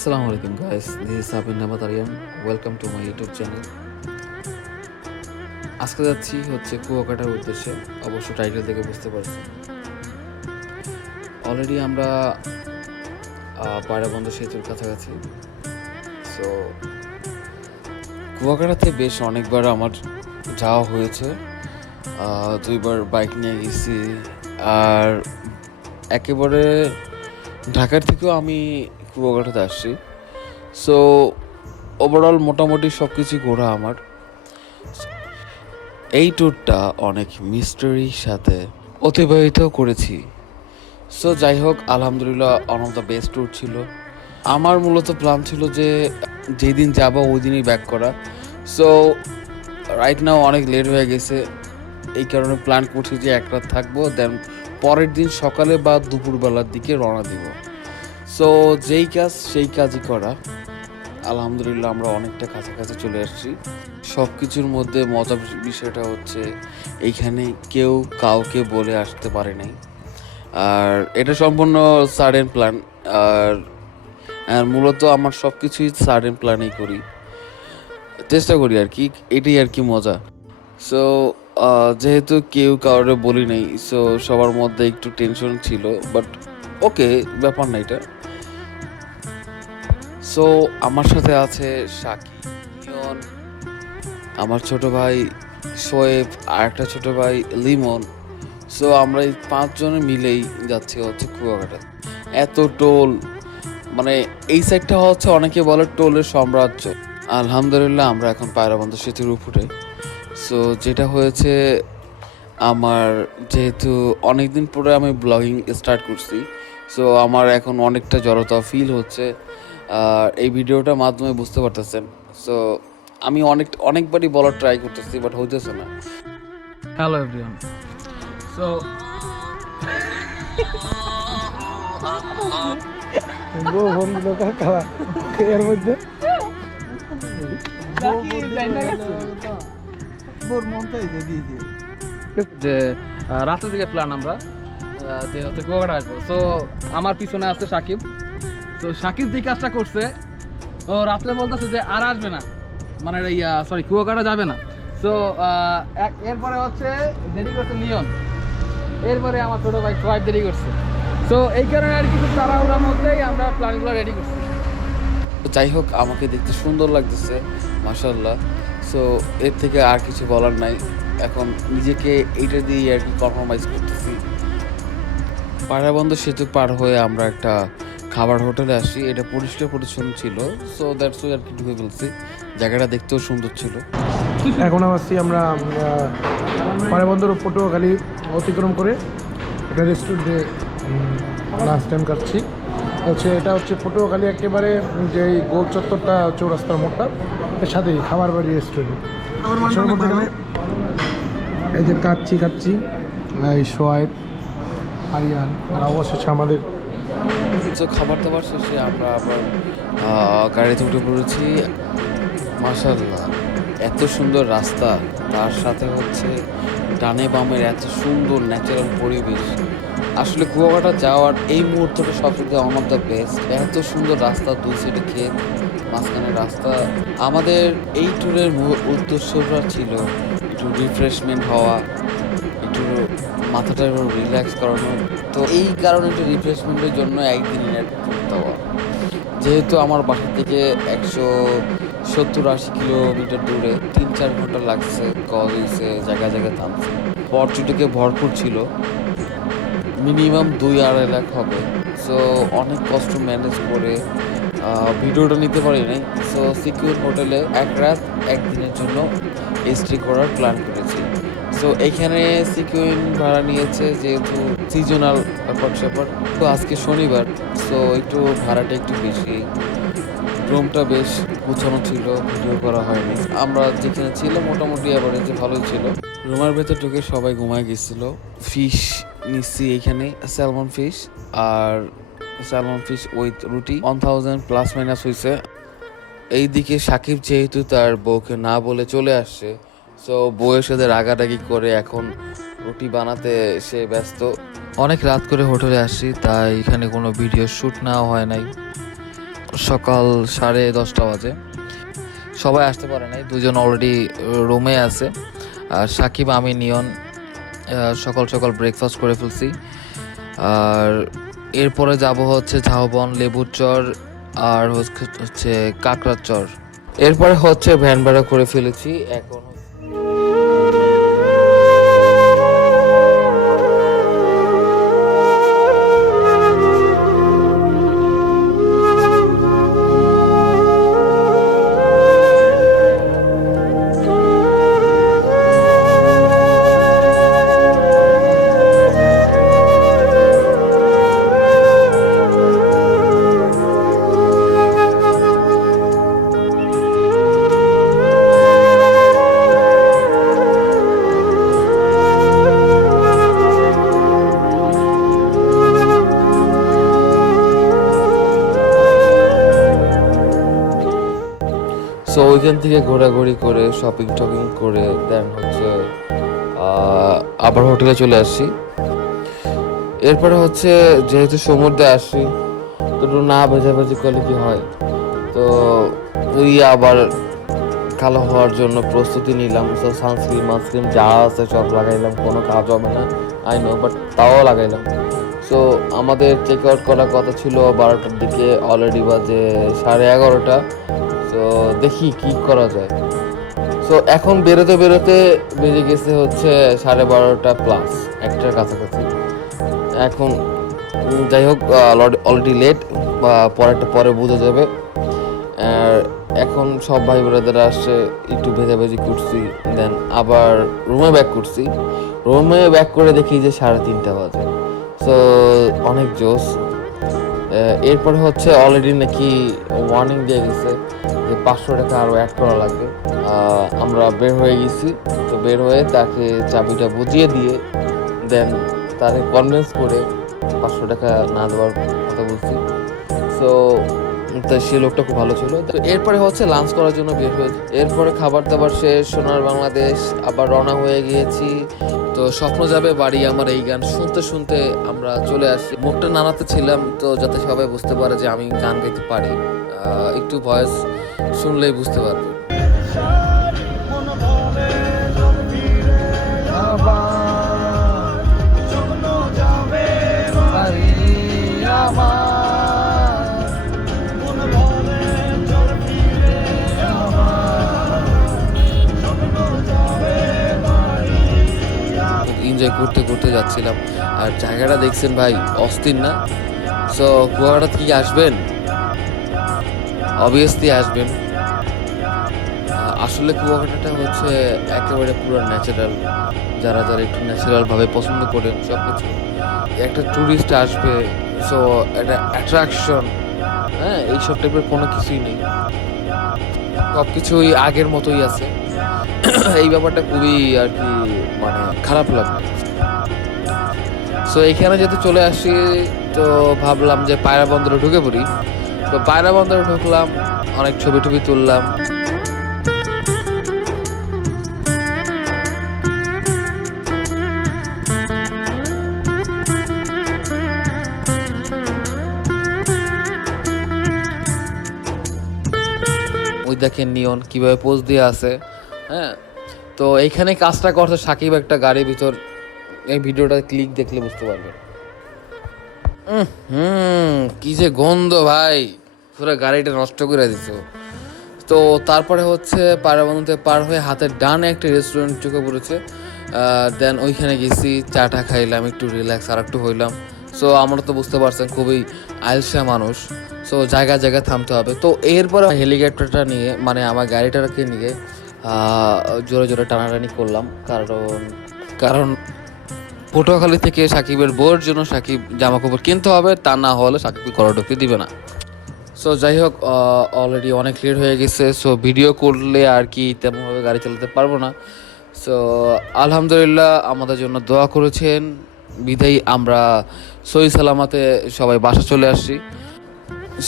Assalamualaikum guys, this is Shafin Arian. Welcome to my YouTube channel. আজকে যাচ্ছি হচ্ছে কুয়াকাটার উদ্দেশ্যে। অবশ্য টাইটেল থেকে বুঝতে পারছি অলরেডি আমরা পায়রাবন্ধ সেতুর কাছাকাছি। সো কুয়াকাটাতে বেশ অনেকবার আমার যাওয়া হয়েছে, 2বার বাইক নিয়ে গেছি। আর একেবারে ঢাকার থেকেও আমি কুয়াকাটাতে আসছি। সো ওভারঅল মোটামুটি সব কিছু ঘোরা আমার। এই ট্যুরটা অনেক মিস্টারির সাথে অতিবাহিত করেছি। সো যাই হোক, আলহামদুলিল্লাহ one of the best tour ছিল। আমার মূলত প্ল্যান ছিল যে যেদিন যাব ওই দিনই ব্যাক করা। সো রাইট নাও অনেক লেট হয়ে গেছে, এই কারণে প্ল্যান করছি যে এক রাত থাকবো, দেন পরের দিন সকালে বা দুপুরবেলার দিকে রওনা দিব। সো যেই কাজ সেই কাজই করা। আলহামদুলিল্লাহ আমরা অনেকটা কাছাকাছি চলে আসছি। সব কিছুর মধ্যে মজার বিষয়টা হচ্ছে এইখানে কেউ কাউকে বলে আসতে পারে নাই। আর এটা সম্পূর্ণ সাডেন প্ল্যান। আর মূলত আমার সব কিছুই সাডেন প্ল্যানেই করি, চেষ্টা করি আর কি, এটাই আর কি মজা। সো যেহেতু কেউ কাউরে বলি নাই, সো সবার মধ্যে একটু টেনশন ছিল, বাট ওকে, ব্যাপার না এটা। সো আমার সাথে আছে শাকিব, আমার ছোট ভাই শোয়েব, আর একটা ছোট ভাই লিমন। সো আমরা এই 5 জনে মিলেই যাচ্ছি হচ্ছে কুয়াকাটা। এত টোল, মানে এই সাইডটা হচ্ছে অনেকে বলে টোলের সাম্রাজ্য। আলহামদুলিল্লাহ আমরা এখন পায়রাবন্ধ সেতুর উপরে। সো যেটা হয়েছে, আমার যেহেতু অনেকদিন পরে আমি ব্লগিং স্টার্ট করছি, সো আমার এখন অনেকটা জড়তা ফিল হচ্ছে। এই ভিডিওটার মাধ্যমে বুঝতে পারতেছেন। সো আমি অনেকবারই বলার ট্রাই করতেছি, বাট হইতেছে না। Hello everyone. সো এর মধ্যে যে রাতের দিকে প্ল্যান আমরা যে হচ্ছে কুয়াকাটা আসবো। সো আমার পিছনে আছে সাকিব। তো সাকিব যে কাজটা করছে, ও রাত্রে বলতেছে যে আর আসবে না, মানে সরি কুয়াকাটা যাবে না। সো এরপরে হচ্ছে দেরি করছে লিওন, এরপরে আমার ছোটো ভাই সোয়াইব দেরি করছে। সো এই কারণে আর কিছু তাড়াহুড়ার মধ্যেই আমরা প্ল্যানগুলো রেডি করছি। যাই হোক, আমাকে দেখতে সুন্দর লাগতেছে মাশাআল্লাহ। সো এর থেকে আর কিছু বলার নাই, এখন নিজেকে এইটা দিয়ে আর কি কম্প্রোমাইজ করতেছি। পায়রাবন্ধ সেতু পার হয়ে আমরা একটা খাবার হোটেলে আসি। এটা পরিষ্কার পরিচ্ছন্ন ছিল, সো দ্যাটস ওয়াই আর কি ঢুকে ফেলছি। জায়গাটা দেখতেও সুন্দর ছিল। এখন আসছি আমরা পায়রাবন্ধর পটুয়াখালী অতিক্রম করে একটা রেস্টুরেন্টে লাস্ট টাইম কাটছি। এটা হচ্ছে পটুয়াখালী একেবারে যে গোল চত্বরটা, চৌরাস্তার মোড়টা, এর সাথেই খাবার বাড়ি রেস্টুরেন্ট। এই যে কাচ্ছি এই সোয়াইব, আরিয়ান, আর অবশেষে আমাদের। তো খাবার দাবার শেষে আমরা আবার গাড়িতে উঠে পড়েছি। মাশাআল্লাহ এত সুন্দর রাস্তা, তার সাথে হচ্ছে ডানে বামের এত সুন্দর ন্যাচারাল পরিবেশ। আসলে কুয়াকাটা যাওয়ার এই মুহূর্তটা সবথেকে ওয়ান অফ দ্য বেস্ট। এত সুন্দর রাস্তা, দুই সাইডে ক্ষেত, মাঝখানে রাস্তা। আমাদের এই ট্যুরের উদ্দেশ্যটা ছিল একটু রিফ্রেশমেন্ট হওয়া, একটু মাথাটা রিল্যাক্স করানো। তো এই কারণে একটু রিফ্রেশমেন্টের জন্য একদিনের ঘুরতে হওয়া। যেহেতু আমার বাসা থেকে 170-80 কিলোমিটার দূরে, 3-4 ঘন্টা লাগছে কলেজে, জায়গায় জায়গায় থামছে। পর্যটকে ভরপুর ছিল, মিনিমাম 2-2.5 লাখ হবে। সো অনেক কষ্ট ম্যানেজ করে ভিডিওটা নিতে পারি নাই। সো সিকিউর হোটেলে 1 রাত 1 দিনের জন্য স্টে করার প্ল্যান করেছি। সো এখানে সিকিউরিং ভাড়া নিয়েছে, যেহেতু সিজনাল ব্যাপার। তো আজকে শনিবার, সো একটু ভাড়াটা একটু বেশি। রুমটা বেশ গুছানো ছিল, ভিডিও করা হয়নি। আমরা যেখানে ছিলাম মোটামুটি অ্যাভারেজে ভালোই ছিল। রুমের ভেতর ঢুকে সবাই ঘুমায় গেছিল। ফিশ নিচ্ছি এখানে, স্যালমন ফিশ, আর স্যালমন ফিশ উইথ রুটি 1000± হয়েছে। এইদিকে সাকিব যেহেতু তার বউকে না বলে চলে আসছে, সো বউয়ের সাথে রাগারাগি করে এখন রুটি বানাতে সে ব্যস্ত। অনেক রাত করে হোটেলে আসছি, তাই এখানে কোনো ভিডিও শ্যুট নেওয়া হয় নাই। সকাল 10:30 বাজে। সবাই আসতে পারে নাই, দুজন অলরেডি রুমে আছে। আর সাকিব, আমি, নিয়ন সকাল সকাল ব্রেকফাস্ট করে ফেলছি। আর এরপরে যাব হচ্ছে ঝাউবন, লেবুর চর আর হচ্ছে কাঁকড়ার চর। এরপরে হচ্ছে ভ্যান ভাড়া করে ফেলেছি। এখন সো ওইখান থেকে ঘোরাঘুরি করে শপিং টপিং করে দেন হচ্ছে আবার হোটেলে চলে আসছি। এরপরে হচ্ছে যেহেতু সমুদ্রে আসছি তো একটু না ভেজাভেজি করলে কি হয়, তো ওই আবার কালো হওয়ার জন্য প্রস্তুতি নিলাম। তো সানস্ক্রিন যা আছে সব লাগাইলাম, কোনো কাজ হবে না আই নো, বাট তাও লাগাইলাম। সো আমাদের চেক আউট করার কথা ছিল 12টার দিকে, অলরেডি বাজে 11:30। তো দেখি কি করা যায়। সো এখন বেরোতে বেরোতে বেজে গেছে হচ্ছে 12:30 প্লাস, 1টার কাছাকাছি। এখন যাই হোক, অলরেডি লেট, বা পরে বোঝা যাবে। আর এখন সব ভাই বোনেদের আসছে, একটু ভেজাভেজি করছি, দেন আবার রুমে ব্যাক করছি। রুমে ব্যাক করে দেখি যে 3:30 বাজে। সো অনেক জোস। এরপরে হচ্ছে অলরেডি নাকি ওয়ার্নিং দিয়ে গেছে যে 500 টাকা আরও অ্যাড করা লাগবে। আমরা বের হয়ে গেছি। তো বের হয়ে তাকে চাবিটা বুঝিয়ে দিয়ে দেন তাকে কনভিন্স করে 500 টাকা না দেওয়ার কথা বলছি। সো তো সে লোকটা খুব ভালো ছিল। তো এরপরে হচ্ছে লাঞ্চ করার জন্য বের হয়েছি। এরপরে খাবার দাবার শেষ, সোনার বাংলাদেশ আবার রওনা হয়ে গিয়েছি। তো স্বপ্ন যাবে বাড়ি আমার এই গান শুনতে শুনতে আমরা চলে আসি। মুখটা নাড়াতে ছিলাম তো যাতে সবাই বুঝতে পারে যে আমি গান গাইতে পারি। একটু ভয়েস শুনলেই বুঝতে পারবে। এনজয় করতে করতে যাচ্ছিলাম। আর জায়গাটা দেখছেন ভাই, অস্থির না? সো কুয়াকাটা কি আসবেন? অবভিয়াসলি আসবেন। আসলে কুয়াকাটাটা হচ্ছে একেবারে পুরো ন্যাচারাল। যারা যারা একটু ন্যাচারালভাবে পছন্দ করেন সব কিছু, একটা ট্যুরিস্ট আসবে, সো একটা অ্যাট্রাকশন, হ্যাঁ, এইসব টাইপের কোনো কিছুই নেই, সব কিছুই আগের মতোই আছে। এই ব্যাপারটা খুবই আর কি মানে খারাপ লাগবে। সো এইখানে যেহেতু চলে আসি তো ভাবলাম যে পায়রা বন্দরে ঢুকে পড়ি। তো পায়রা বন্দরে ঢুকলাম, অনেক ছবি টবি তুললাম। ওই দেখেন নিয়ন কিভাবে পোজ দিয়ে আছে। হ্যাঁ, তো এইখানে কাজটা করছে সাকিব একটা গাড়ির ভিতর। এই ভিডিওটা ক্লিক দেখলে বুঝতে পারবেন। কি যে গন্ধ ভাই, পুরো গাড়িটা নষ্ট করে দিত। তো তারপরে হচ্ছে পায়রাবন্ধুতে পার হয়ে হাতের ডানে একটা রেস্টুরেন্ট চোখে পড়েছে। দেন ওইখানে গেছি, চাটা খাইলাম, একটু রিল্যাক্স আর একটু হইলাম। সো আমরা তো বুঝতে পারছেন খুবই আলসা মানুষ, সো জায়গায় জায়গায় থামতে হবে। তো এরপরে হেলিকপ্টারটা নিয়ে মানে আমার গাড়িটাকে নিয়ে জোরে জোরে টানাটানি করলাম, কারণ পটুয়াখালী থেকে সাকিবের বউয়ের জন্য সাকিব জামা কাপড় কিনতে হবে, তা না হলে সাকিবকে ঘরে ঢুকতে দিবে না। সো যাই হোক, অলরেডি অনেক লেট হয়ে গেছে। সো ভিডিও করলে আর কি তেমনভাবে গাড়ি চালাতে পারবো না। সো আলহামদুলিল্লাহ আমাদের জন্য দোয়া করেছেন বিধায় আমরা সহি সালামাতে সবাই বাসা চলে আসছি।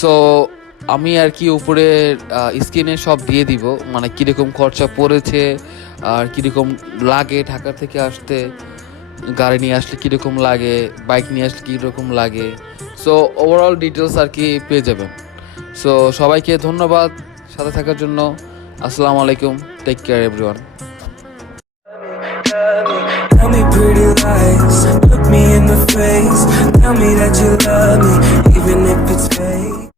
সো আমি আর কি উপরে স্ক্রিনে সব দিয়ে দিব, মানে কীরকম খরচা পড়েছে আর কীরকম লাগে ঢাকা থেকে আসতে, গাড়ি নিয়ে আসলে কীরকম লাগে, বাইক নিয়ে আসলে কীরকম লাগে। সো ওভারঅল ডিটেলস আর কি পেয়ে যাবেন। সো সবাইকে ধন্যবাদ সাথে থাকার জন্য। আসসালামু আলাইকুম, take care everyone. Tell me pretty lies, look me in the face. Tell me that you love me, even if it's fake.